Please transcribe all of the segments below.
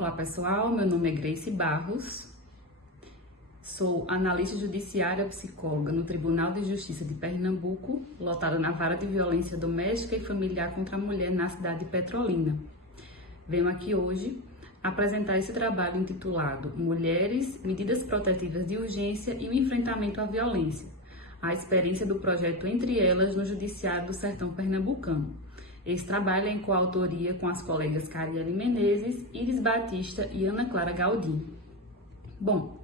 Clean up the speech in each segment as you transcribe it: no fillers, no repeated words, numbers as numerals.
Olá pessoal, meu nome é Grace Barros, sou analista judiciária psicóloga no Tribunal de Justiça de Pernambuco, lotada na Vara de Violência Doméstica e Familiar contra a Mulher na cidade de Petrolina. Venho aqui hoje apresentar esse trabalho intitulado Mulheres, Medidas Protetivas de Urgência e o Enfrentamento à Violência, a experiência do projeto Entre Elas no Judiciário do Sertão Pernambucano. Esse trabalho é em coautoria com as colegas Carielle Menezes, Iris Batista e Ana Clara Galdin. Bom,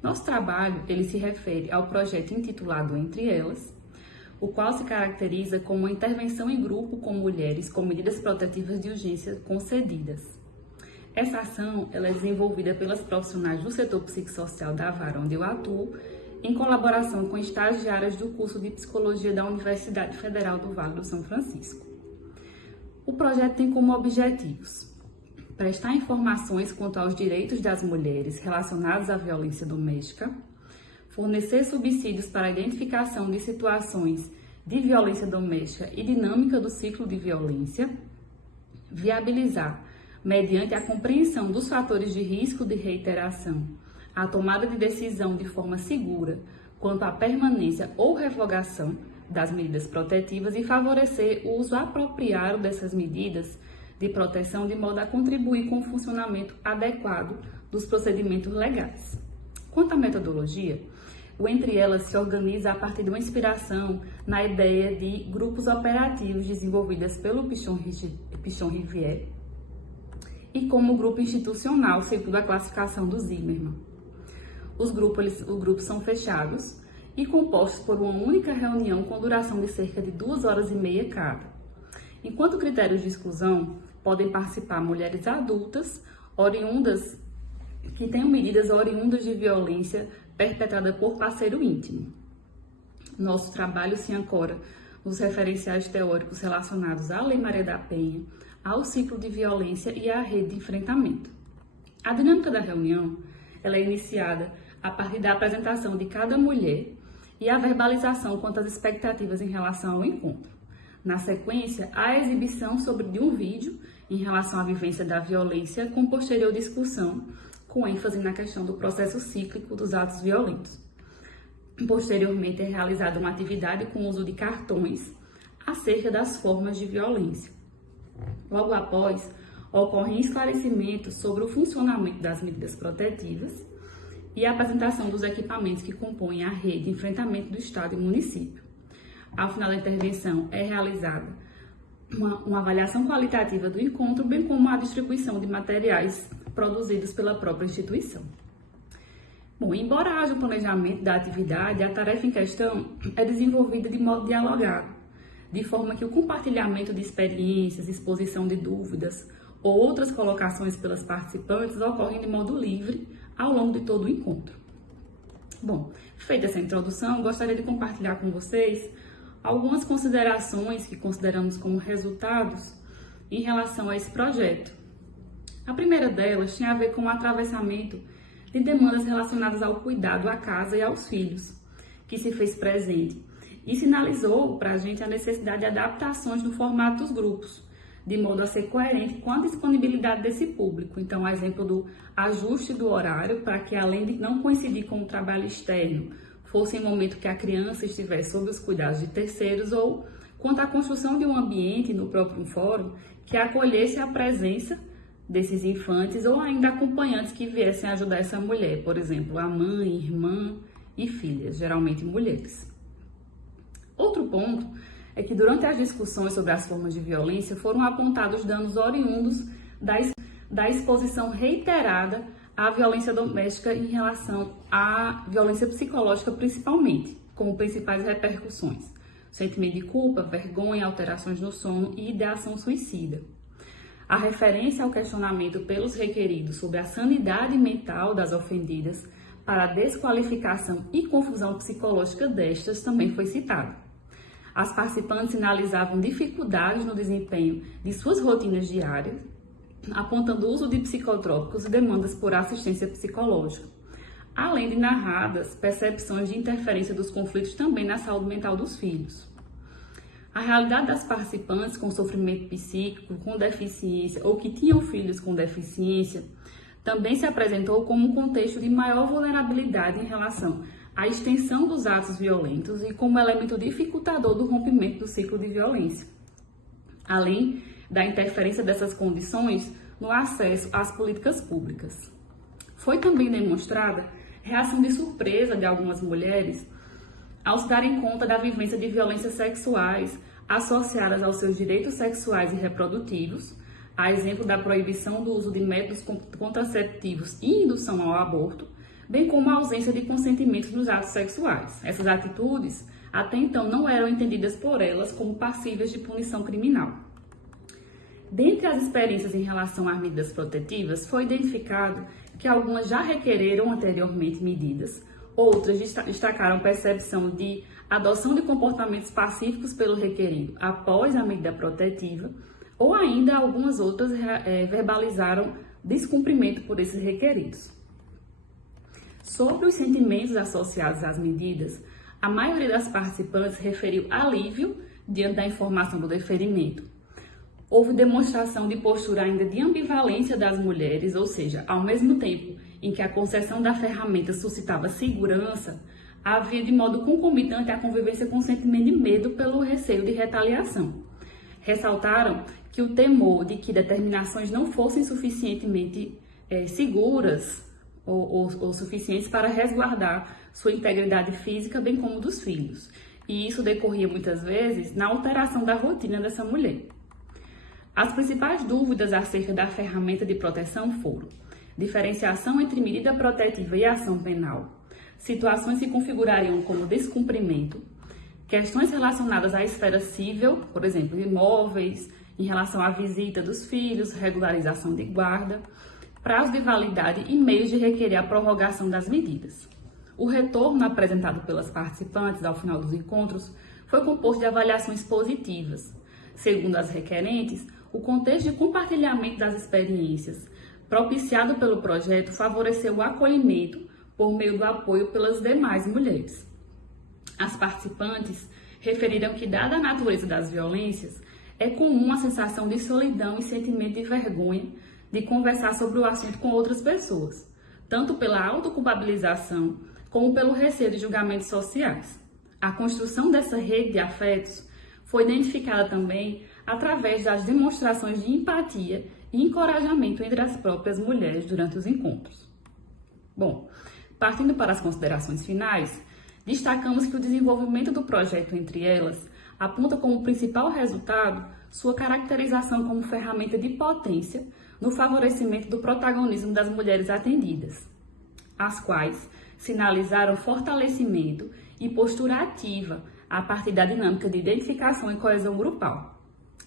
nosso trabalho ele se refere ao projeto intitulado Entre Elas, o qual se caracteriza como uma intervenção em grupo com mulheres com medidas protetivas de urgência concedidas. Essa ação ela é desenvolvida pelas profissionais do setor psicossocial da Vara, onde eu atuo, em colaboração com estagiárias do curso de Psicologia da Universidade Federal do Vale do São Francisco. O projeto tem como objetivos prestar informações quanto aos direitos das mulheres relacionados à violência doméstica, fornecer subsídios para a identificação de situações de violência doméstica e dinâmica do ciclo de violência, viabilizar, mediante a compreensão dos fatores de risco de reiteração, a tomada de decisão de forma segura quanto à permanência ou revogação das medidas protetivas e favorecer o uso apropriado dessas medidas de proteção de modo a contribuir com o funcionamento adequado dos procedimentos legais. Quanto à metodologia, o Entre Elas se organiza a partir de uma inspiração na ideia de grupos operativos desenvolvidas pelo Pichon-Rivière e como grupo institucional, segundo a classificação do Zimmermann. Os grupos são fechados e compostos por uma única reunião com duração de cerca de 2h30 cada. Enquanto critérios de exclusão, podem participar mulheres adultas, oriundas, que tenham medidas oriundas de violência perpetrada por parceiro íntimo. Nosso trabalho se ancora nos referenciais teóricos relacionados à Lei Maria da Penha, ao ciclo de violência e à rede de enfrentamento. A dinâmica da reunião ela é iniciada a partir da apresentação de cada mulher e a verbalização quanto às expectativas em relação ao encontro. Na sequência, a exibição de um vídeo em relação à vivência da violência, com posterior discussão, com ênfase na questão do processo cíclico dos atos violentos. Posteriormente, é realizada uma atividade com o uso de cartões acerca das formas de violência. Logo após, ocorrem esclarecimentos sobre o funcionamento das medidas protetivas e a apresentação dos equipamentos que compõem a rede de enfrentamento do Estado e município. Ao final da intervenção, é realizada uma avaliação qualitativa do encontro, bem como a distribuição de materiais produzidos pela própria instituição. Bom, embora haja o planejamento da atividade, a tarefa em questão é desenvolvida de modo dialogado, de forma que o compartilhamento de experiências, exposição de dúvidas ou outras colocações pelas participantes ocorrem de modo livre ao longo de todo o encontro. Bom, feita essa introdução, gostaria de compartilhar com vocês algumas considerações que consideramos como resultados em relação a esse projeto. A primeira delas tinha a ver com o atravessamento de demandas relacionadas ao cuidado à casa e aos filhos, que se fez presente e sinalizou para a gente a necessidade de adaptações no formato dos grupos, de modo a ser coerente com a disponibilidade desse público. Então, a exemplo do ajuste do horário, para que além de não coincidir com o trabalho externo, fosse em momento que a criança estivesse sob os cuidados de terceiros, ou quanto à construção de um ambiente no próprio fórum que acolhesse a presença desses infantes ou ainda acompanhantes que viessem ajudar essa mulher, por exemplo, a mãe, irmã e filhas, geralmente mulheres. Outro ponto é que durante as discussões sobre as formas de violência foram apontados danos oriundos da exposição reiterada à violência doméstica em relação à violência psicológica principalmente, como principais repercussões: sentimento de culpa, vergonha, alterações no sono e ideação suicida. A referência ao questionamento pelos requeridos sobre a sanidade mental das ofendidas para a desqualificação e confusão psicológica destas também foi citada. As participantes sinalizavam dificuldades no desempenho de suas rotinas diárias, apontando o uso de psicotrópicos e demandas por assistência psicológica, além de narradas percepções de interferência dos conflitos também na saúde mental dos filhos. A realidade das participantes com sofrimento psíquico, com deficiência ou que tinham filhos com deficiência também se apresentou como um contexto de maior vulnerabilidade em relação à extensão dos atos violentos e como elemento dificultador do rompimento do ciclo de violência, além da interferência dessas condições no acesso às políticas públicas. Foi também demonstrada reação de surpresa de algumas mulheres ao se darem conta da vivência de violências sexuais associadas aos seus direitos sexuais e reprodutivos, a exemplo da proibição do uso de métodos contraceptivos e indução ao aborto, bem como a ausência de consentimento nos atos sexuais. Essas atitudes, até então, não eram entendidas por elas como passíveis de punição criminal. Dentre as experiências em relação às medidas protetivas, foi identificado que algumas já requereram anteriormente medidas, outras destacaram percepção de adoção de comportamentos pacíficos pelo requerido após a medida protetiva, ou ainda algumas outras verbalizaram descumprimento por esses requeridos. Sobre os sentimentos associados às medidas, a maioria das participantes referiu alívio diante da informação do deferimento. Houve demonstração de postura ainda de ambivalência das mulheres, ou seja, ao mesmo tempo em que a concessão da ferramenta suscitava segurança, havia de modo concomitante a convivência com o sentimento de medo pelo receio de retaliação. Ressaltaram que o temor de que determinações não fossem suficientemente seguras ou suficientes para resguardar sua integridade física, bem como dos filhos. E isso decorria muitas vezes na alteração da rotina dessa mulher. As principais dúvidas acerca da ferramenta de proteção foram diferenciação entre medida protetiva e ação penal, situações que configurariam como descumprimento, questões relacionadas à esfera civil, por exemplo, imóveis, em relação à visita dos filhos, regularização de guarda, prazo de validade e meios de requerer a prorrogação das medidas. O retorno apresentado pelas participantes ao final dos encontros foi composto de avaliações positivas. Segundo as requerentes, o contexto de compartilhamento das experiências propiciado pelo projeto favoreceu o acolhimento por meio do apoio pelas demais mulheres. As participantes referiram que, dada a natureza das violências, é comum a sensação de solidão e sentimento de vergonha de conversar sobre o assunto com outras pessoas, tanto pela autoculpabilização como pelo receio de julgamentos sociais. A construção dessa rede de afetos foi identificada também através das demonstrações de empatia e encorajamento entre as próprias mulheres durante os encontros. Bom, partindo para as considerações finais, destacamos que o desenvolvimento do projeto entre elas aponta como principal resultado sua caracterização como ferramenta de potência no favorecimento do protagonismo das mulheres atendidas, as quais sinalizaram fortalecimento e postura ativa a partir da dinâmica de identificação e coesão grupal.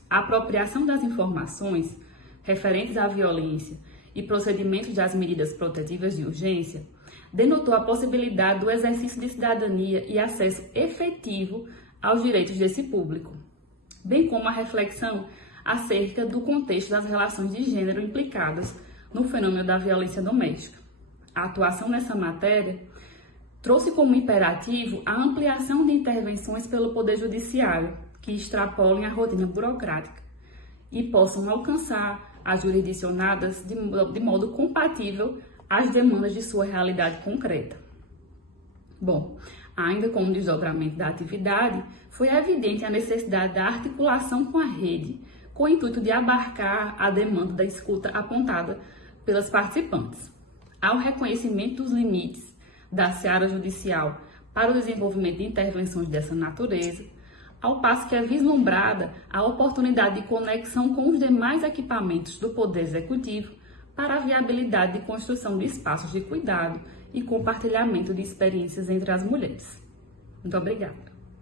A apropriação das informações referentes à violência e procedimentos das medidas protetivas de urgência denotou a possibilidade do exercício de cidadania e acesso efetivo aos direitos desse público, bem como a reflexão acerca do contexto das relações de gênero implicadas no fenômeno da violência doméstica. A atuação nessa matéria trouxe como imperativo a ampliação de intervenções pelo Poder Judiciário, que extrapolem a rotina burocrática e possam alcançar as jurisdicionadas de modo compatível às demandas de sua realidade concreta. Bom, ainda com o desdobramento da atividade, foi evidente a necessidade da articulação com a rede, com o intuito de abarcar a demanda da escuta apontada pelas participantes. Ao reconhecimento dos limites da seara judicial para o desenvolvimento de intervenções dessa natureza, ao passo que é vislumbrada a oportunidade de conexão com os demais equipamentos do Poder Executivo para a viabilidade de construção de espaços de cuidado e compartilhamento de experiências entre as mulheres. Muito obrigada.